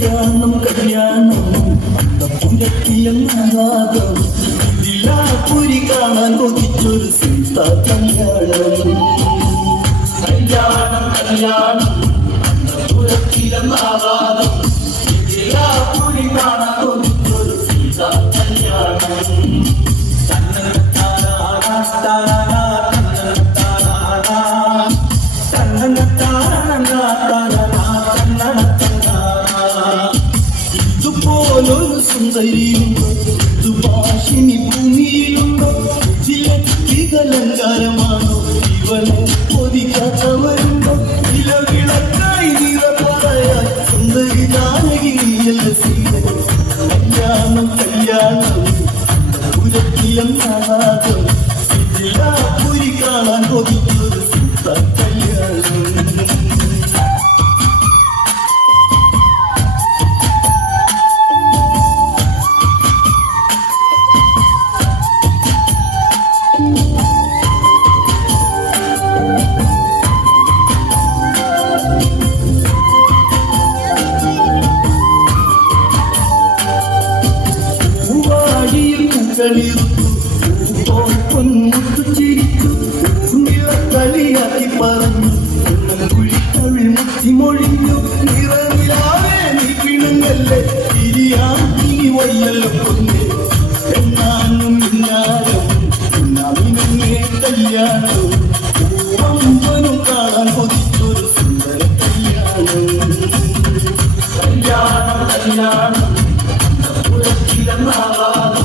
കല്യാണം കല്യാണം പുരക്കിലെന്നാകാം ജില്ലാപുരി കാണാൻ കൊതിച്ചൊരു സീതാ കല്യാണം കല്യാണം കല്യാണം പുരക്കിലെന്നാകാം ജില്ലാപുരി കാണാൻ കൊതിച്ചൊരു സീതാ കല്യാണം ഇതുപോലൊരു സുന്ദരിയുണ്ടോ ഭാഷിണി ഭൂമിയിലുണ്ടോ ചില അലങ്കാരമാണോ ഇവളെ കൊതിക്കാത്തവരുണ്ടോ ചില വിളക്കായി നിറ പറയാൻ സുന്ദരി ജാനകിയല്ല സീത കല്യാണം കല്യാണം പുരത്തിലെന്നാകാം ജില്ലാപുരി കാണാൻ കൊതിച്ചൊരു സീതാ കല്യാണം പൊന്മുത്തു ചിരിച്ചു കളിയാക്കി പറഞ്ഞു കുഴിക്കവിൾ മുത്തി മൊഴിഞ്ഞു നിറനിലാവേ നീ കിണങ്ങല്ലേ തിരിയാക്കി വയ്യല്ലോ പൊന്നെ എന്നാനും ഇന്നാലും നമിനങ്ങേ കല്യാണം പൂവമ്പനും കാണാൻ കൊതിച്ചൊരു സുന്ദര കല്യാണം കല്യാണം കല്യാണം പുരക്കിലെന്നാകാം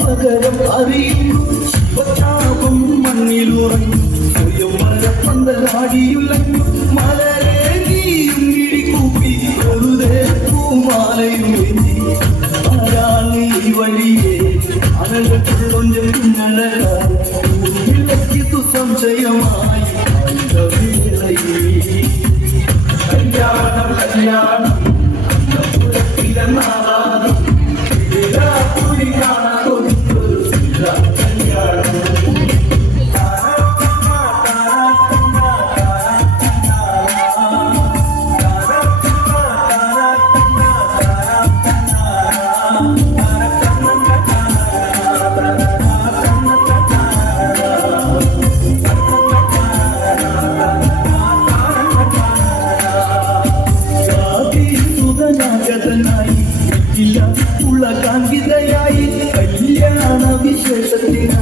പകരം അറിയുന്നു ശിവചാപം മണ്ണിലുറങ്ങും സ്വയം മരപ്പന്തലാടിയുലഞ്ഞു മലരെ നീയും ഇടികൂപ്പി വെറുതെ പൂമാലയും വേണ്ടി ആരാണ് ഈ വഴിയെ അനകത്തുള്ളൊഞ്ചം കുഞ്ഞടക്കിത്തു സംശയമായി കല്യാണം കല്യാണം പുരത്തിലെന്നാകാം ജില്ലാപുരി കാണാൻ കൊതിച്ചൊരു സീതാ കല്യാണം ഉള്ള കാന്തിതയായി കല്യാണ വിശേഷത്തിന്